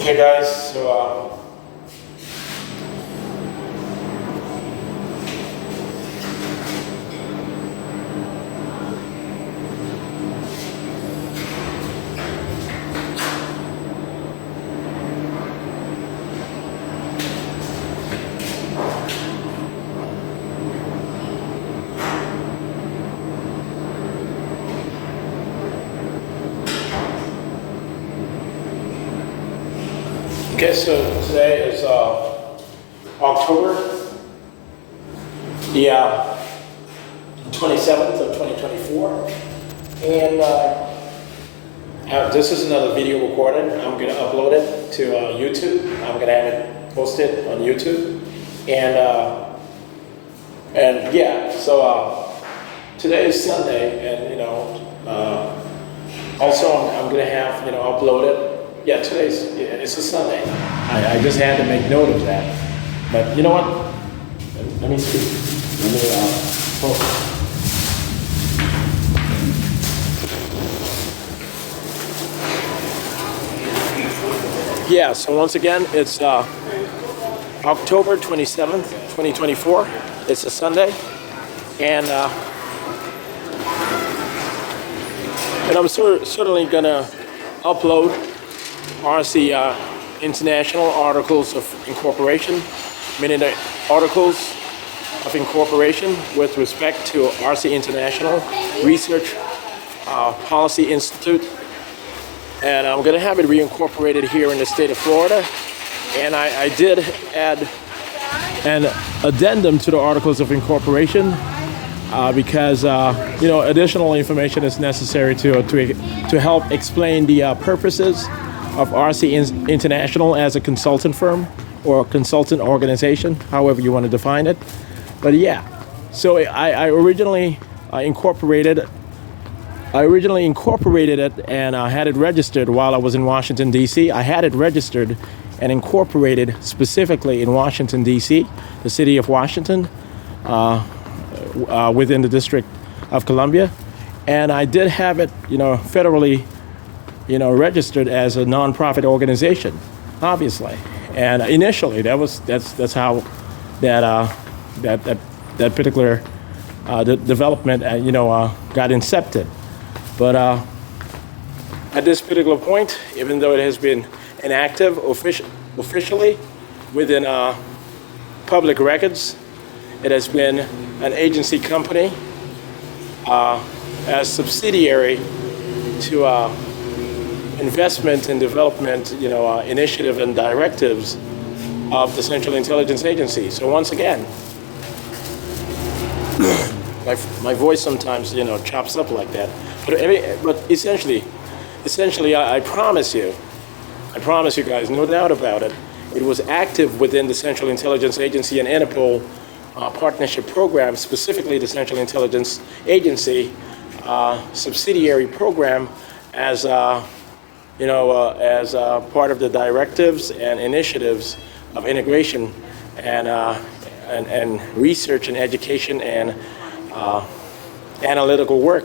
Okay, guys, so today is October the 27th of 2024, and this is another video recording. I'm going to upload it to YouTube. I'm going to have it posted on YouTube, and yeah. So today is Sunday, and also I'm going to have upload it. Yeah, it's a Sunday. I just had to make note of that. But you know what? Let me speak. Let me focus. Yeah, so once again, it's October 27th, 2024. It's a Sunday. And I'm certainly going to upload RC International Articles of Incorporation, meaning the Articles of Incorporation with respect to RC International Research Policy Institute. And I'm going to have it reincorporated here in the state of Florida. And I did add an addendum to the Articles of Incorporation because additional information is necessary to help explain the purposes of RC International as a consultant firm or a consultant organization, however you want to define it. But yeah, so I originally incorporated it and had it registered while I was in Washington, D.C. I had it registered and incorporated specifically in Washington, D.C., the city of Washington, within the District of Columbia. And I did have it, federally registered as a nonprofit organization, obviously. And initially, that's how that particular development, got incepted. But at this particular point, even though it has been inactive officially within public records, it has been an agency company as subsidiary to investment and development, initiative and directives of the Central Intelligence Agency. So once again, my voice sometimes, chops up like that. But essentially, I promise you guys, no doubt about it, it was active within the Central Intelligence Agency and INTERPOL partnership program, specifically the Central Intelligence Agency subsidiary program as part of the directives and initiatives of integration and research and education and analytical work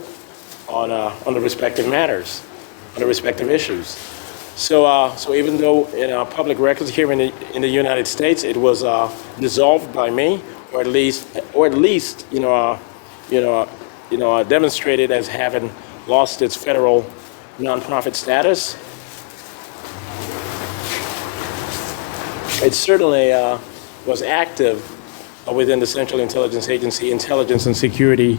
on the respective matters, on the respective issues. So even though in public records here in the United States it was dissolved by me, or at least demonstrated as having lost its federal nonprofit status, it certainly was active within the Central Intelligence Agency intelligence and security,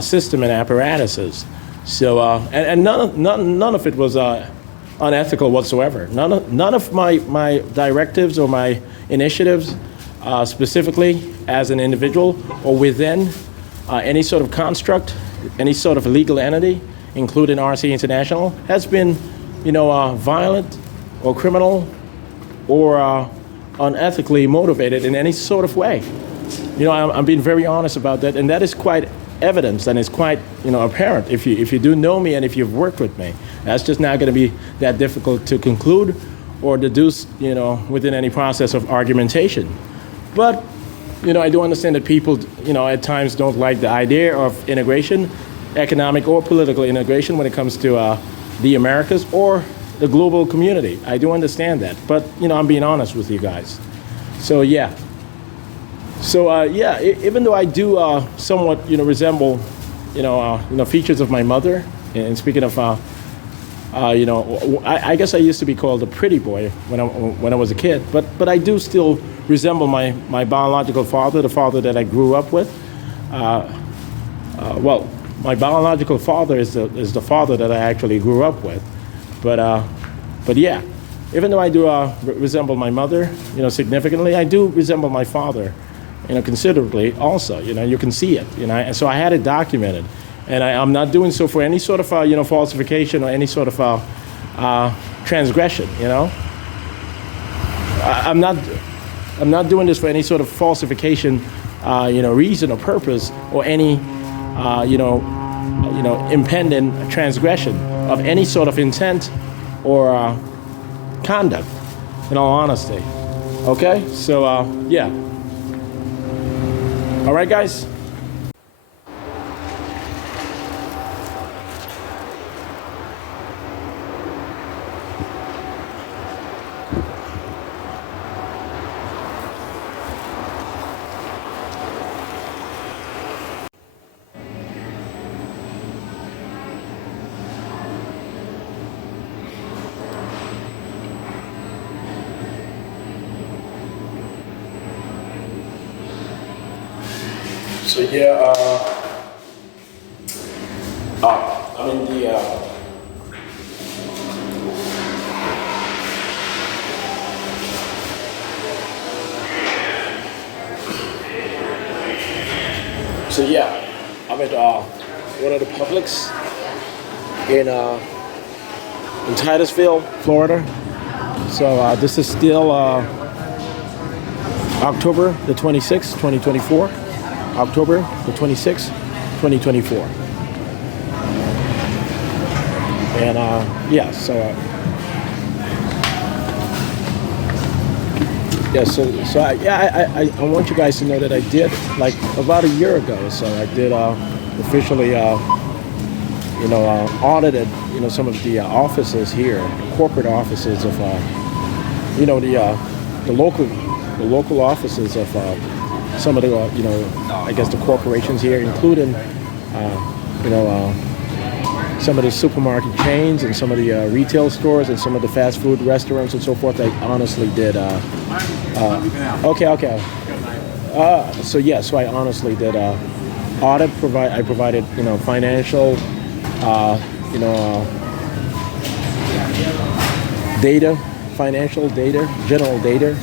system and apparatuses. So and none of it was unethical whatsoever. None of my directives or my initiatives, specifically as an individual or within any sort of construct, any sort of legal entity, including RC International, has been, violent or criminal or unethically motivated in any sort of way. I'm being very honest about that, and that is quite evidence, and it's quite, apparent if you do know me and if you've worked with me. That's just not going to be that difficult to conclude or deduce, within any process of argumentation. But, I do understand that people, at times don't like the idea of integration, economic or political integration when it comes to the Americas or the global community. I do understand that, but I'm being honest with you guys. So yeah. So yeah, even though I do somewhat resemble features of my mother, and speaking of I guess I used to be called a pretty boy when I was a kid, but I do still resemble my biological father, the father that I grew up with. Well, my biological father is the father that I actually grew up with, but yeah, even though I do resemble my mother, significantly, I do resemble my father, considerably also. You can see it, and so I had it documented, and I'm not doing so for any sort of falsification or any sort of transgression. I'm not doing this for any sort of falsification, reason or purpose, or any impending transgression of any sort of intent or conduct, in all honesty. Okay, so yeah. All right, guys. So yeah, I'm in the so yeah, I'm at one of the Publix in Titusville, Florida. So this is still October the 26th, 2024. October the 26th, 2024. And yeah, so yeah, so I want you guys to know that I did, like about a year ago, so I did officially audited some of the offices here, corporate offices of the local offices of some of the I guess the corporations here, including some of the supermarket chains and some of the retail stores and some of the fast food restaurants and so forth. I honestly did okay. So yeah, so I honestly did audit. I provided financial data, financial data, general data,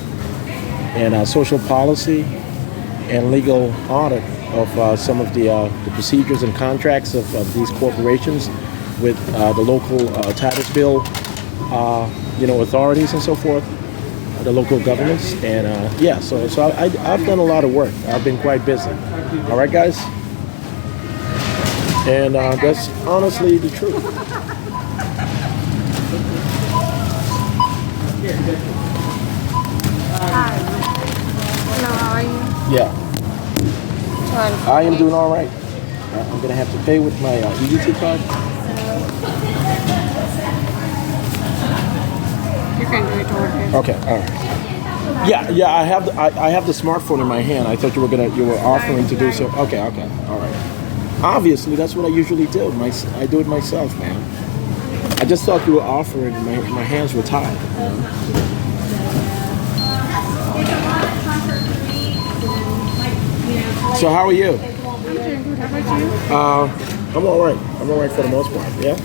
and social policy and legal audit of some of the procedures and contracts of these corporations with the local Titusville authorities and so forth, the local governments, and yeah, so I've done a lot of work. I've been quite busy. All right, guys, and that's honestly the truth. Hi. Hello, how are you? Yeah. I am doing all right. I'm going to have to pay with my EBT card. You can do it over here. Okay, all right. Yeah. I have the smartphone in my hand. I thought you were offering to do so. Okay, all right. Obviously, that's what I usually do. I do it myself, man. I just thought you were offering. My hands were tied. So how are you? I'm doing good. How about you? I'm all right. I'm all right for the most part. Yeah.